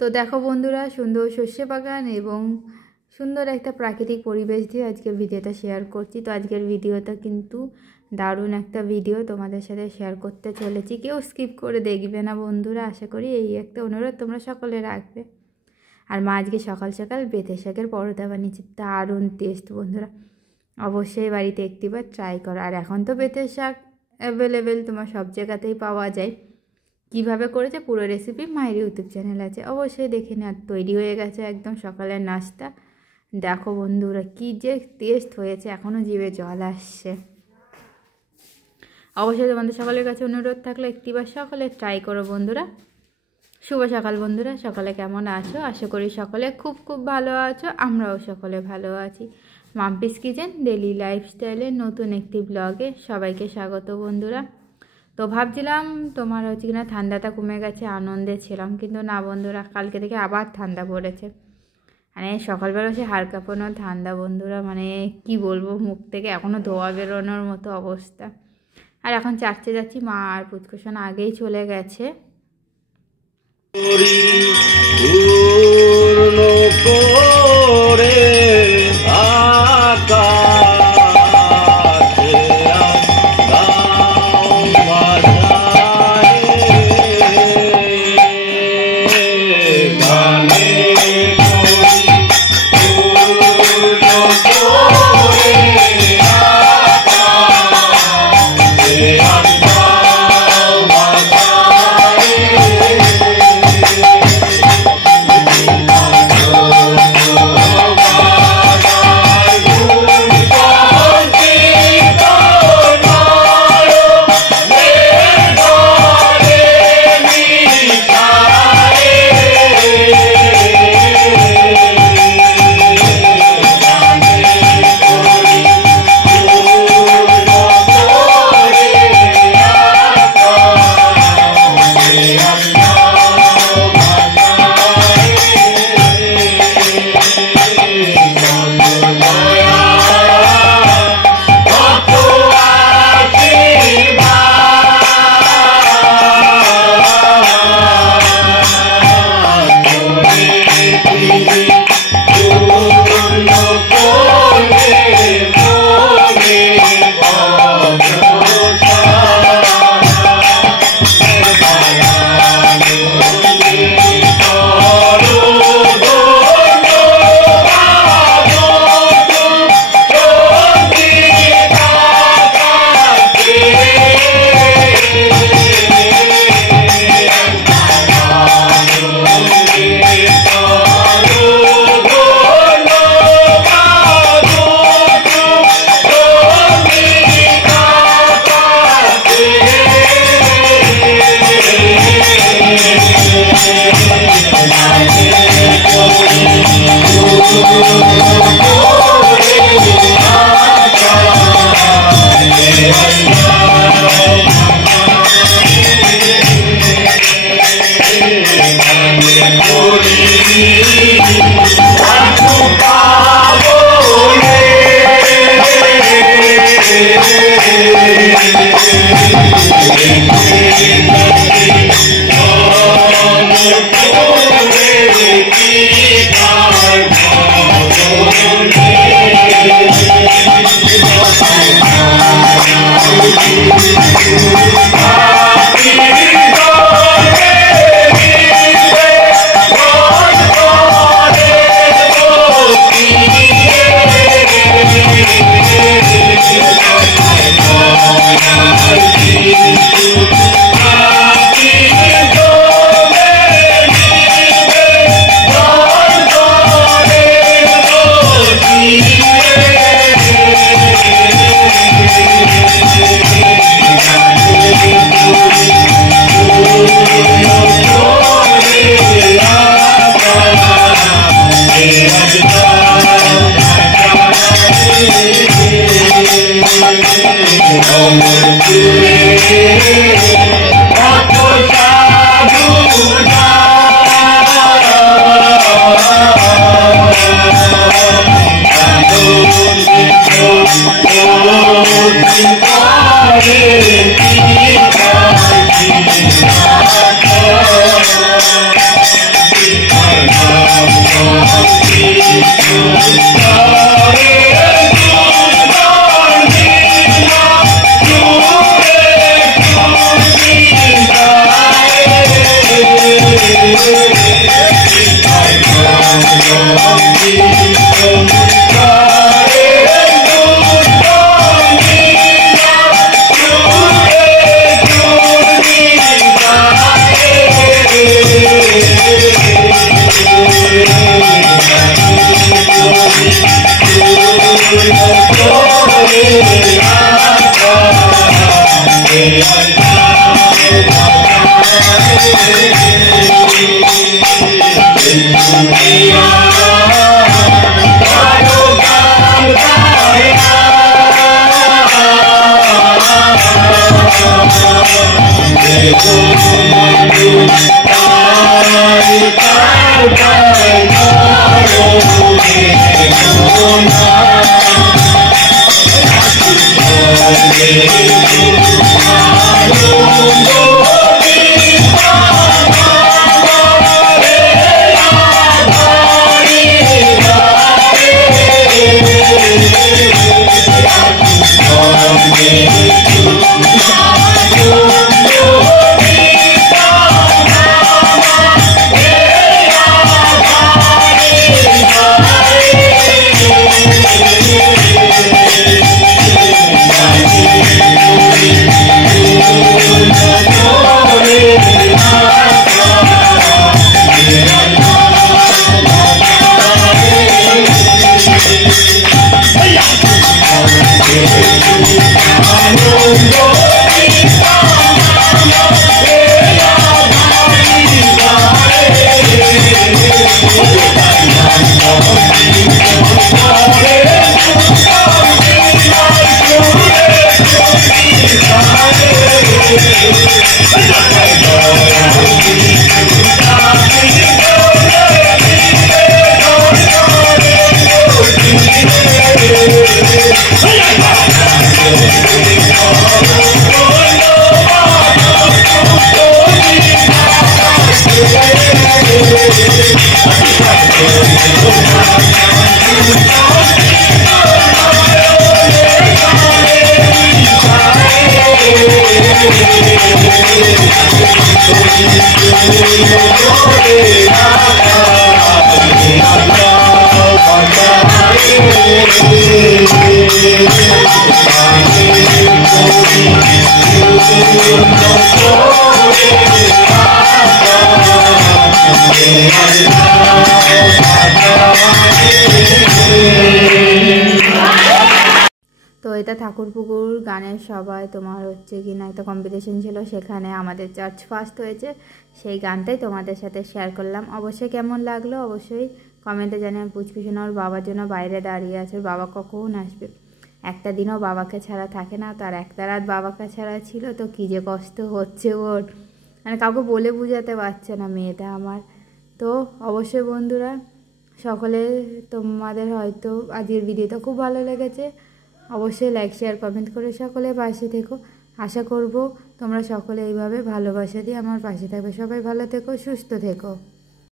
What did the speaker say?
তো দেখো বন্ধুরা, সুন্দর সর্ষে বাগান এবং সুন্দর একটা প্রাকৃতিক পরিবেশ দিয়ে আজকের ভিডিওটা শেয়ার করছি। তো আজকের ভিডিওটা কিন্তু দারুণ একটা ভিডিও তোমাদের সাথে শেয়ার করতে চলেছি। কেউ স্কিপ করে দেখবে না বন্ধুরা, আশা করি এই একটা অনুরোধ তোমরা সকলে রাখবে। আর মা আজকে সকাল সকাল বেথে শাকের পরোটা বানিয়েছে, দারুণ টেস্ট বন্ধুরা। অবশ্যই বাড়িতে একটিবার ট্রাই করো। আর এখন তো বেথে শাক অ্যাভেলেবেল, তোমার সব জায়গাতেই পাওয়া যায়। কিভাবে করেছে পুরো রেসিপি মায়ের ইউটিউব চ্যানেল আছে, অবশ্যই দেখে নিও। আর তৈরি হয়ে গেছে একদম সকালের নাস্তা। দেখো বন্ধুরা কি যে টেস্ট হয়েছে, এখনও জিভে জল আসছে। অবশ্যই তোমাদের সকলের কাছে অনুরোধ থাকলে একটিবার সকলে ট্রাই করো বন্ধুরা। শুভ সকাল বন্ধুরা, সকালে কেমন আছো? আশা করি সকলে খুব খুব ভালো আছো, আমরাও সকলে ভালো আছি। মাম্পিস কিচেন ডেলি লাইফস্টাইলের নতুন একটি ব্লগে সবাইকে স্বাগত বন্ধুরা। তো ভাবছিলাম তোমার হচ্ছে কিনা ঠান্ডাটা কমে গেছে, আনন্দে ছিলাম, কিন্তু না বন্ধুরা, কালকে থেকে আবার ঠান্ডা পড়েছে। মানে সকালবেলা সে হাড় কাঁপানো ঠান্ডা বন্ধুরা, মানে কি বলবো, মুখ থেকে এখনও ধোয়া বেরোনোর মতো অবস্থা। আর এখন চার্চে যাচ্ছি, মা আর পুচকুসোনা আগেই চলে গেছে। তো এটা ঠাকুরপুকুর গানের সবাই তোমার হচ্ছে কি না একটা কম্পিটিশন ছিল, সেখানে আমাদের চার্চ ফার্স্ট হয়েছে, সেই গানটাই তোমাদের সাথে শেয়ার করলাম। অবশ্যই কেমন লাগলো অবশ্যই কমেন্টে জানিয়ে। পুচকুসোনা ওর বাবার জন্য বাইরে দাঁড়িয়ে আছে, ওর বাবা কখন আসবে, একটা দিনও বাবাকে ছাড়া থাকে না, তার একটা রাত বাবাকে ছাড়া ছিল, তো কী যে কষ্ট হচ্ছে ওর, মানে কাউকে বলে বোঝাতে পারছে না মেয়েটা আমার। তো অবশ্যই বন্ধুরা সকলে তোমাদের হয়তো আজকের ভিডিওটা খুব ভালো লেগেছে, অবশ্যই লাইক শেয়ার কমেন্ট করে সকলে পাশে থেকো। আশা করব তোমরা সকলে এইভাবে ভালোবাসা দিয়ে আমার পাশে থাকবে। সবাই ভালো থেকো, সুস্থ থেকো।